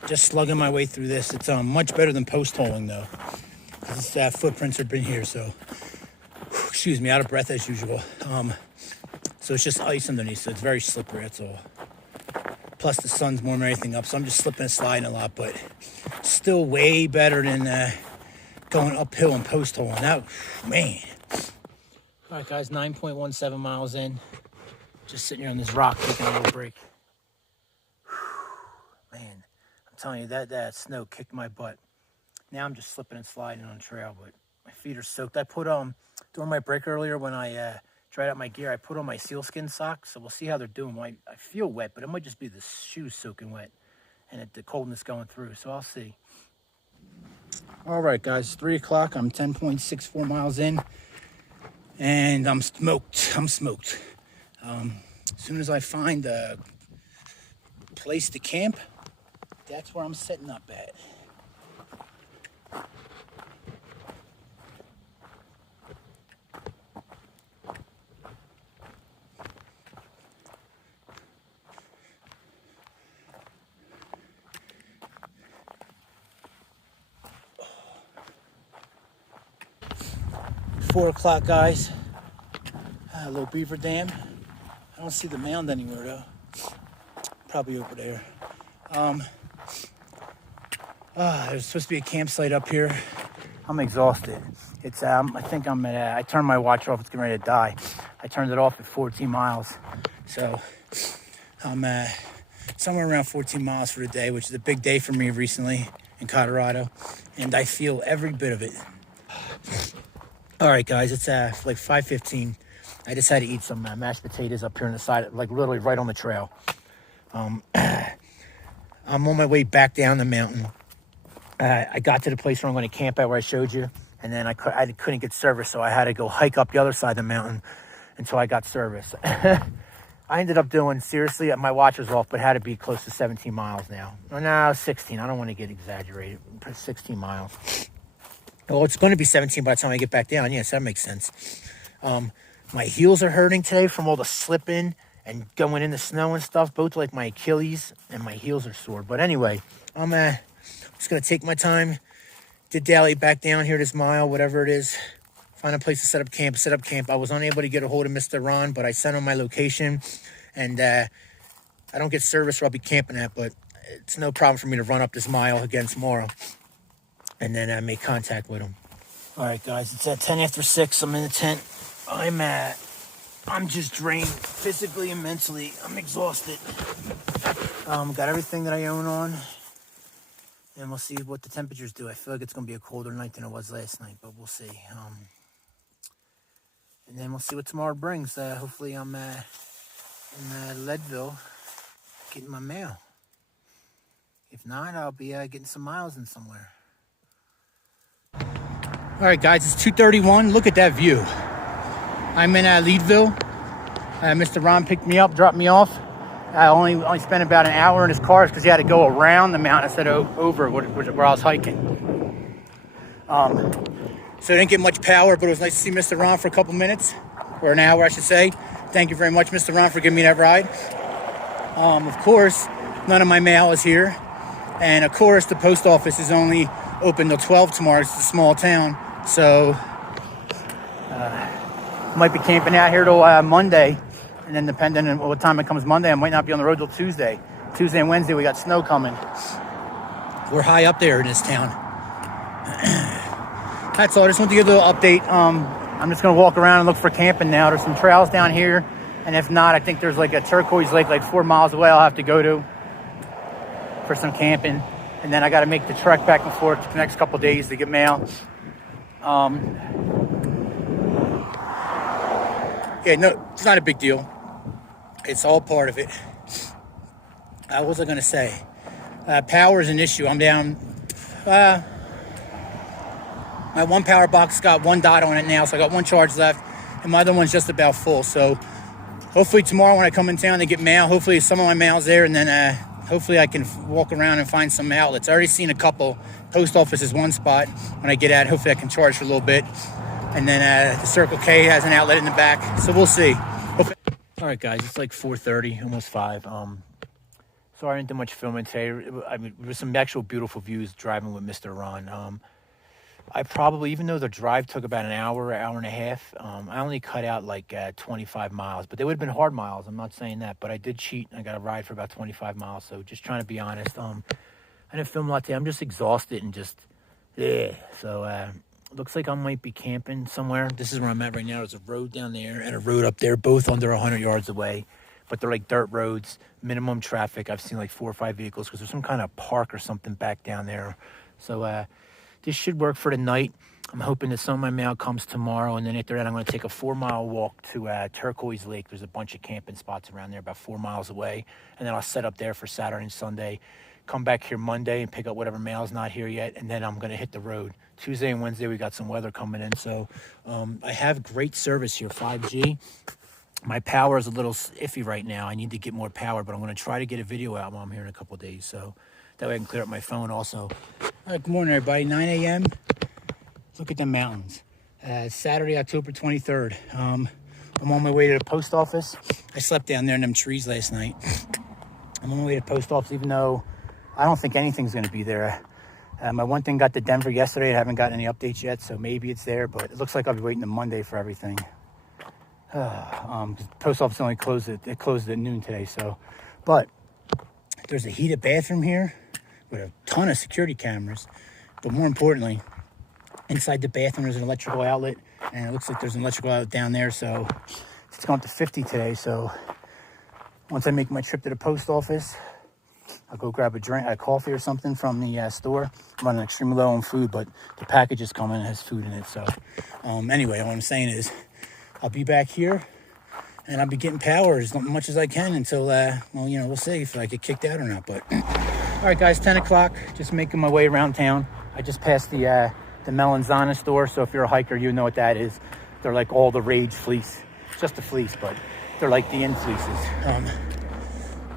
Just slugging my way through this. It's much better than post-holing, though. This footprints have been here, so excuse me, out of breath as usual. So it's just ice underneath, so it's very slippery. That's all. Plus the sun's warming everything up, so I'm just slipping and sliding a lot, but still way better than going uphill and post-holing. That, man. All right, guys, 9.17 miles in. Just sitting here on this rock taking a little break. Man, I'm telling you, that snow kicked my butt. Now I'm just slipping and sliding on the trail, but my feet are soaked. I put during my break earlier when I dried out my gear, I put on my sealskin socks, so we'll see how they're doing. I feel wet, but it might just be the shoes soaking wet and the coldness going through, so I'll see. All right, guys, 3 o'clock. I'm 10.64 miles in, and I'm smoked. As soon as I find a place to camp, that's where I'm setting up at. Four o'clock, guys. A little beaver dam. I don't see the mound anywhere though. Probably over there. There's supposed to be a campsite up here. I'm exhausted. It's I think I'm at. I turned my watch off. It's getting ready to die. I turned it off at 14 miles. So I'm somewhere around 14 miles for the day, which is a big day for me recently in Colorado, and I feel every bit of it. All right, guys, it's like 5:15. I decided to eat some mashed potatoes up here on the side, like literally right on the trail. I'm on my way back down the mountain. I got to the place where I'm going to camp at, where I showed you, and then I couldn't get service, so I had to go hike up the other side of the mountain until I got service. I ended up doing, seriously, my watch was off, but had to be close to 17 miles now. No, 16. I don't want to get exaggerated. 16 miles. Well, it's going to be 17 by the time I get back down. Yes, that makes sense. My heels are hurting today from all the slipping and going in the snow and stuff. Both like my Achilles and my heels are sore. But anyway, I'm just going to take my time, dally back down here this mile, whatever it is. Find a place to set up camp. I was unable to get a hold of Mr. Ron, but I sent him my location. And I don't get service where I'll be camping at, but it's no problem for me to run up this mile again tomorrow. And then make contact with him. All right, guys, it's at 10 after 6. I'm in the tent. I'm just drained physically and mentally. I'm exhausted. Got everything that I own on. And we'll see what the temperatures do. I feel like it's going to be a colder night than it was last night, but we'll see. And then we'll see what tomorrow brings. Hopefully I'm in Leadville getting my mail. If not, I'll be getting some miles in somewhere. All right, guys, it's 2:31. Look at that view. I'm in Leadville. Mr. Ron picked me up, dropped me off. I only spent about an hour in his car because he had to go around the mountain instead of over where I was hiking. So I didn't get much power, but it was nice to see Mr. Ron for a couple minutes, or an hour, I should say. Thank you very much, Mr. Ron, for giving me that ride. Of course, none of my mail is here. And, of course, the post office is only open till 12 tomorrow. It's a small town. So, might be camping out here till Monday. And then depending on what time it comes Monday, I might not be on the road till Tuesday. Tuesday and Wednesday, we got snow coming. We're high up there in this town. That's all. I just want to give a little update. I'm just going to walk around and look for camping now. There's some trails down here. And if not, I think there's like a turquoise lake like 4 miles away I'll have to go to for some camping. And then I got to make the trek back and forth the next couple days to get mail. Yeah, no, it's not a big deal. It's all part of it. What was I going to say? Power is an issue. I'm down. My one power box got 1 dot on it now, so I got 1 charge left. And my other one's just about full. So hopefully tomorrow when I come in town to get mail, hopefully some of my mail's there. And then hopefully I can walk around and find some outlets. I already seen a couple. Post office is one spot. When I get at, hopefully I can charge for a little bit. And then the Circle K has an outlet in the back. So we'll see. Hopefully. All right, guys, it's like 4:30, almost 5. Sorry I didn't do much filming today. I mean, there was some actual beautiful views driving with Mr. Ron. I probably, even though the drive took about an hour and a half, I only cut out like 25 miles. But they would have been hard miles. I'm not saying that. But I did cheat. I got a ride for about 25 miles. So just trying to be honest. I didn't film a lot today. I'm just exhausted and just, yeah. So looks like I might be camping somewhere. This is where I'm at right now. There's a road down there and a road up there, both under 100 yards away. But they're like dirt roads, minimum traffic. I've seen like 4 or 5 vehicles because there's some kind of park or something back down there. So this should work for the night. I'm hoping that some of my mail comes tomorrow. And then after that, I'm going to take a 4-mile walk to Turquoise Lake. There's a bunch of camping spots around there about 4 miles away. And then I'll set up there for Saturday and Sunday. Come back here Monday and pick up whatever mail's not here yet. And then I'm going to hit the road. Tuesday and Wednesday, we got some weather coming in. So I have great service here, 5G. My power is a little iffy right now. I need to get more power, but I'm going to try to get a video out while I'm here in a couple of days. So that way I can clear up my phone also. All right, good morning, everybody. 9 a.m. Look at the mountains. Saturday, October 23rd. I'm on my way to the post office. I slept down there in them trees last night. I'm on my way to the post office, even though I don't think anything's going to be there. My one thing got to Denver yesterday. I haven't gotten any updates yet, so maybe it's there, but it looks like I'll be waiting to Monday for everything. The post office only closed it closed at noon today, so. But there's a heated bathroom here with a ton of security cameras. But more importantly, inside the bathroom there's an electrical outlet, and it looks like there's an electrical outlet down there, so it's gone to 50 today. So once I make my trip to the post office, I'll go grab a coffee or something from the store. I'm running extremely low on food, but the package is coming and has food in it. So anyway, what I'm saying is I'll be back here and I'll be getting power as much as I can until, well, you know, we'll see if I get kicked out or not. But all right, guys, 10 o'clock, just making my way around town. I just passed the Melanzana store. So if you're a hiker, you know what that is. They're like all the rage fleece. It's just a fleece, but they're like the in fleeces.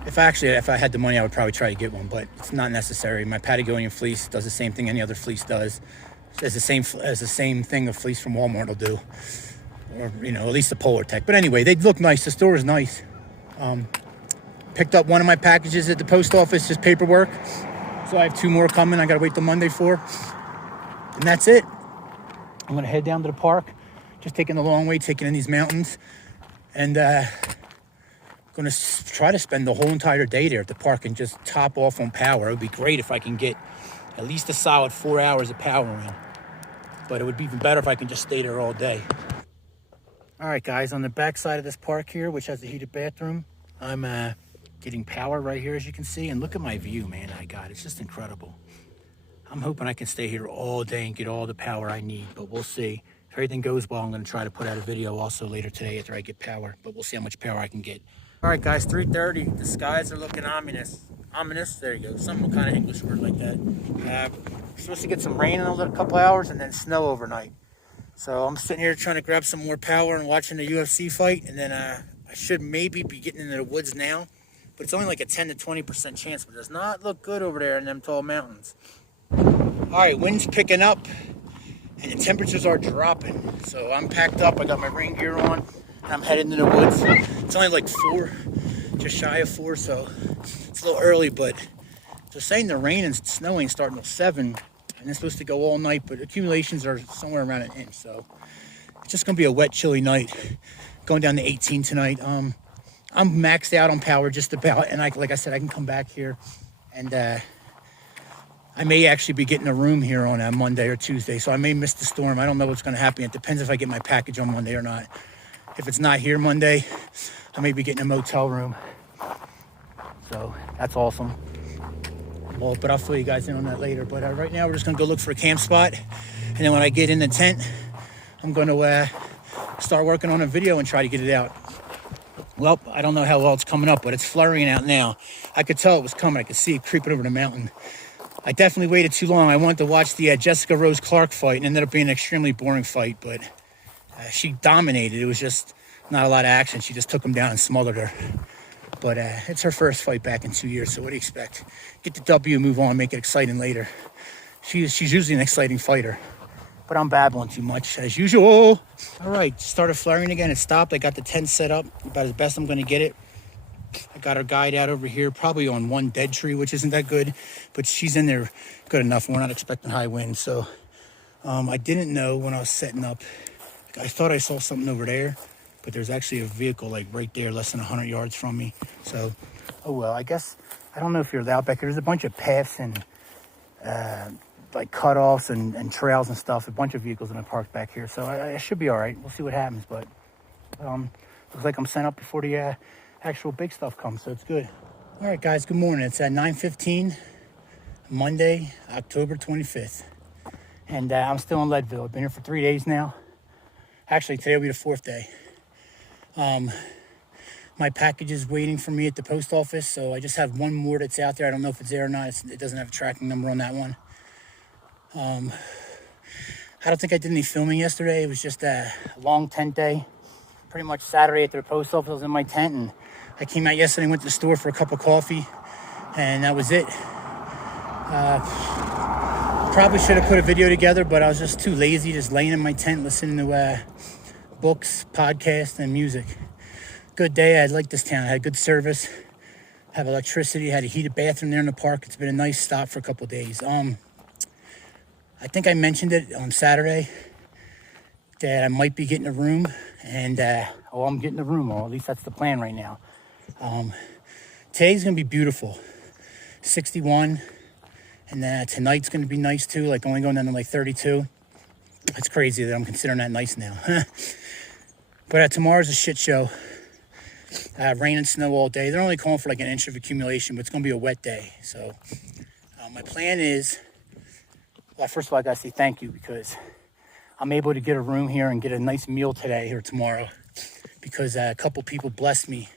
If I had the money, I would probably try to get one, but it's not necessary. My Patagonian fleece does the same thing any other fleece does. It's the same thing a fleece from Walmart will do, or you know, at least the Polar Tech. But anyway, they look nice. The store is nice. Picked up one of my packages at the post office, just paperwork. So I have 2 more coming. I gotta wait till Monday for, and that's it. I'm gonna head down to the park, just taking the long way, taking in these mountains, and going to try to spend the whole entire day there at the park and just top off on power. It would be great if I can get at least a solid 4 hours of power in, but it would be even better if I can just stay there all day. All right, guys, on the back side of this park here, which has a heated bathroom, I'm getting power right here, as you can see, and look at my view, man. It's just incredible. I'm hoping I can stay here all day and get all the power I need, but we'll see. If everything goes well, I'm going to try to put out a video also later today after I get power, but we'll see how much power I can get. All right, guys, 3:30. The skies are looking ominous. Ominous, there you go. Some kind of English word like that. We're supposed to get some rain in a little couple hours and then snow overnight. So I'm sitting here trying to grab some more power and watching the UFC fight. And then I should maybe be getting into the woods now. But it's only like a 10 to 20% chance. But it does not look good over there in them tall mountains. All right, wind's picking up. And the temperatures are dropping. So I'm packed up. I got my rain gear on. I'm heading to the woods. It's only like 4, just shy of 4, so it's a little early, but they're saying the rain and snowing starting till 7, and it's supposed to go all night, but accumulations are somewhere around an inch, so it's just gonna be a wet, chilly night. Going down to 18 tonight. I'm I'm maxed out on power just about, and like I said, I can come back here, and I may actually be getting a room here on a Monday or Tuesday, so I may miss the storm. I don't know what's going to happen. It depends if I get my package on Monday or not. If it's not here Monday, I may be getting a motel room. So that's awesome. Well, but I'll fill you guys in on that later. But right now, we're just going to go look for a camp spot. And then when I get in the tent, I'm going to start working on a video and try to get it out. Well, I don't know how well it's coming up, but it's flurrying out now. I could tell it was coming. I could see it creeping over the mountain. I definitely waited too long. I wanted to watch the Jessica Rose Clark fight, and ended up being an extremely boring fight, but she dominated. It was just not a lot of action. She just took him down and smothered her. But it's her first fight back in 2 years, so what do you expect? Get the W, move on, make it exciting later. She's usually an exciting fighter, but I'm babbling too much, as usual. All right, started flaring again. It stopped. I got the tent set up about as best I'm going to get it. I got our guide out over here, probably on one dead tree, which isn't that good, but she's in there good enough. We're not expecting high winds, so I didn't know when I was setting up. I thought I saw something over there, but there's actually a vehicle like right there, less than 100 yards from me. So, oh well, I guess, I don't know if you're allowed back here. There's a bunch of paths and like cutoffs and trails and stuff. A bunch of vehicles in the park back here, so I should be all right. We'll see what happens, but looks like I'm set up before the actual big stuff comes, so it's good. All right, guys, good morning. It's at 9:15, Monday, October 25th, and I'm still in Leadville. I've been here for 3 days now. Actually, today will be the 4th day. My package is waiting for me at the post office, so I just have one more that's out there. I don't know if it's there or not. It doesn't have a tracking number on that one. I don't think I did any filming yesterday. It was just a long tent day. Pretty much Saturday at the post office, I was in my tent, and I came out yesterday and went to the store for a cup of coffee, and that was it. Probably should have put a video together, but I was just too lazy, just laying in my tent listening to books, podcasts, and music. Good day. I like this town. I had good service, have electricity, had a heated bathroom there in the park. It's been a nice stop for a couple of days. I think I mentioned it on Saturday that I might be getting a room, and I'm getting a room, or at least that's the plan right now. Today's gonna be beautiful, 61, and tonight's gonna be nice too, like only going down to like 32. It's crazy that I'm considering that nice now. But tomorrow's a shit show. Rain and snow all day. They're only calling for like an inch of accumulation, but it's gonna be a wet day. So my plan is, well, first of all, I gotta say thank you, because I'm able to get a room here and get a nice meal today or tomorrow, because a couple people blessed me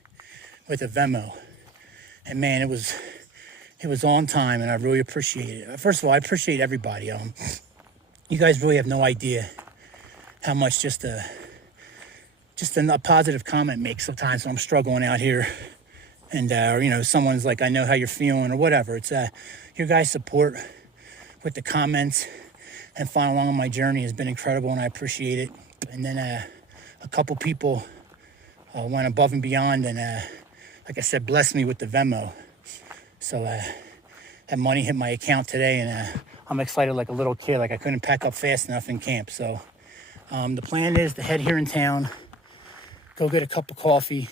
with a Venmo, and man, it was on time, and I really appreciate it. First of all, I appreciate everybody. You guys really have no idea how much just a positive comment makes sometimes when I'm struggling out here, and or someone's like, I know how you're feeling, or whatever. It's your guys' support with the comments and following along on my journey has been incredible, and I appreciate it. And then a couple people went above and beyond, and like I said, blessed me with the Venmo. So that money hit my account today, and I'm excited like a little kid. Like I couldn't pack up fast enough in camp. So the plan is to head here in town, go get a cup of coffee,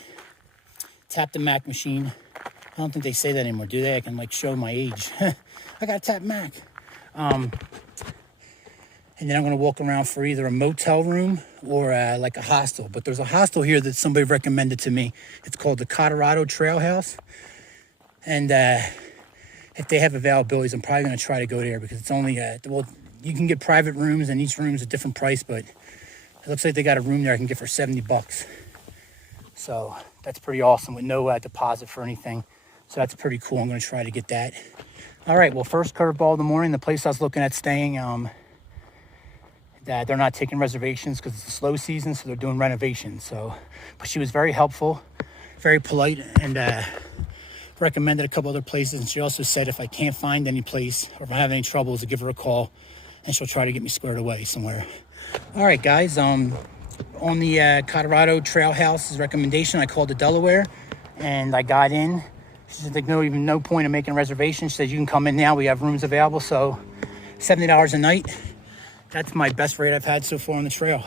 tap the Mac machine. I don't think they say that anymore, do they? I can like show my age. I got to tap Mac. And then I'm going to walk around for either a motel room or like a hostel. But there's a hostel here that somebody recommended to me. It's called the Colorado Trail House. And if they have availabilities, I'm probably going to try to go there, because it's only, well, you can get private rooms, and each room is a different price, but it looks like they got a room there I can get for $70. So that's pretty awesome, with no deposit for anything. So that's pretty cool. I'm going to try to get that. All right, well, first curveball of the morning, the place I was looking at staying, that they're not taking reservations because it's the slow season, so they're doing renovations. So, but she was very helpful, very polite, and recommended a couple other places. And she also said if I can't find any place, or if I have any troubles, to give her a call, and she'll try to get me squared away somewhere. All right, guys, on the Colorado Trail House's recommendation, I called the Delaware, and I got in. She said there's no point in making a reservation. She said you can come in now, we have rooms available. So $70 a night. That's my best rate I've had so far on the trail.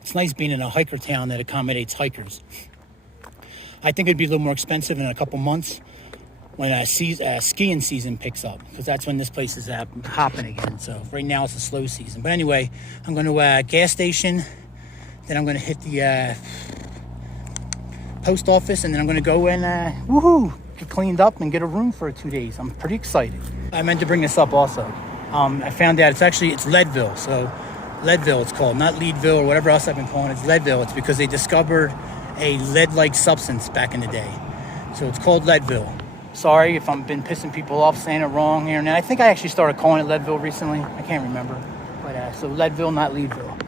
It's nice being in a hiker town that accommodates hikers. I think it'd be a little more expensive in a couple months when skiing season picks up, because that's when this place is hopping again. So right now it's a slow season. But anyway, I'm going to gas station, then I'm going to hit the post office, and then I'm going to go and get cleaned up and get a room for 2 days. I'm pretty excited. I meant to bring this up also. I found out it's Leadville. So Leadville it's called, not Leadville or whatever else I've been calling it. It's Leadville. It's because they discovered a lead-like substance back in the day. So it's called Leadville. Sorry if I've been pissing people off saying it wrong here and there. I think I actually started calling it Leadville recently. I can't remember. But so Leadville, not Leadville.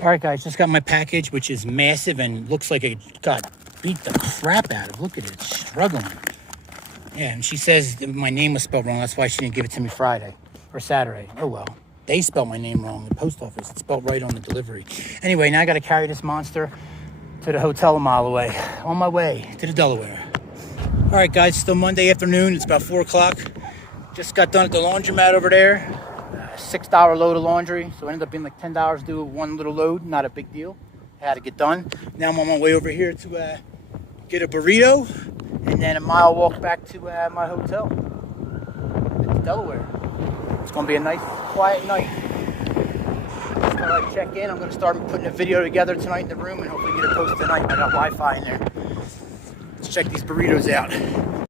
All right, guys, just got my package, which is massive and looks like it got beat the crap out of. Look at it, it's struggling. Yeah, and she says my name was spelled wrong. That's why she didn't give it to me Friday or Saturday. Oh, well. They spelled my name wrong. The post office, it's spelled right on the delivery. Anyway, now I got to carry this monster to the hotel a mile away. On my way to the Delaware. All right, guys, still Monday afternoon. It's about 4 o'clock. Just got done at the laundromat over there. $6 load of laundry. So it ended up being like $10 to do one little load. Not a big deal. I had to get done. Now I'm on my way over here to get a burrito. And then a mile walk back to my hotel at the Delaware. It's going to be a nice, quiet night. Just going to check in. I'm going to start putting a video together tonight in the room and hopefully get it posted tonight. I got Wi-Fi in there. Let's check these burritos out.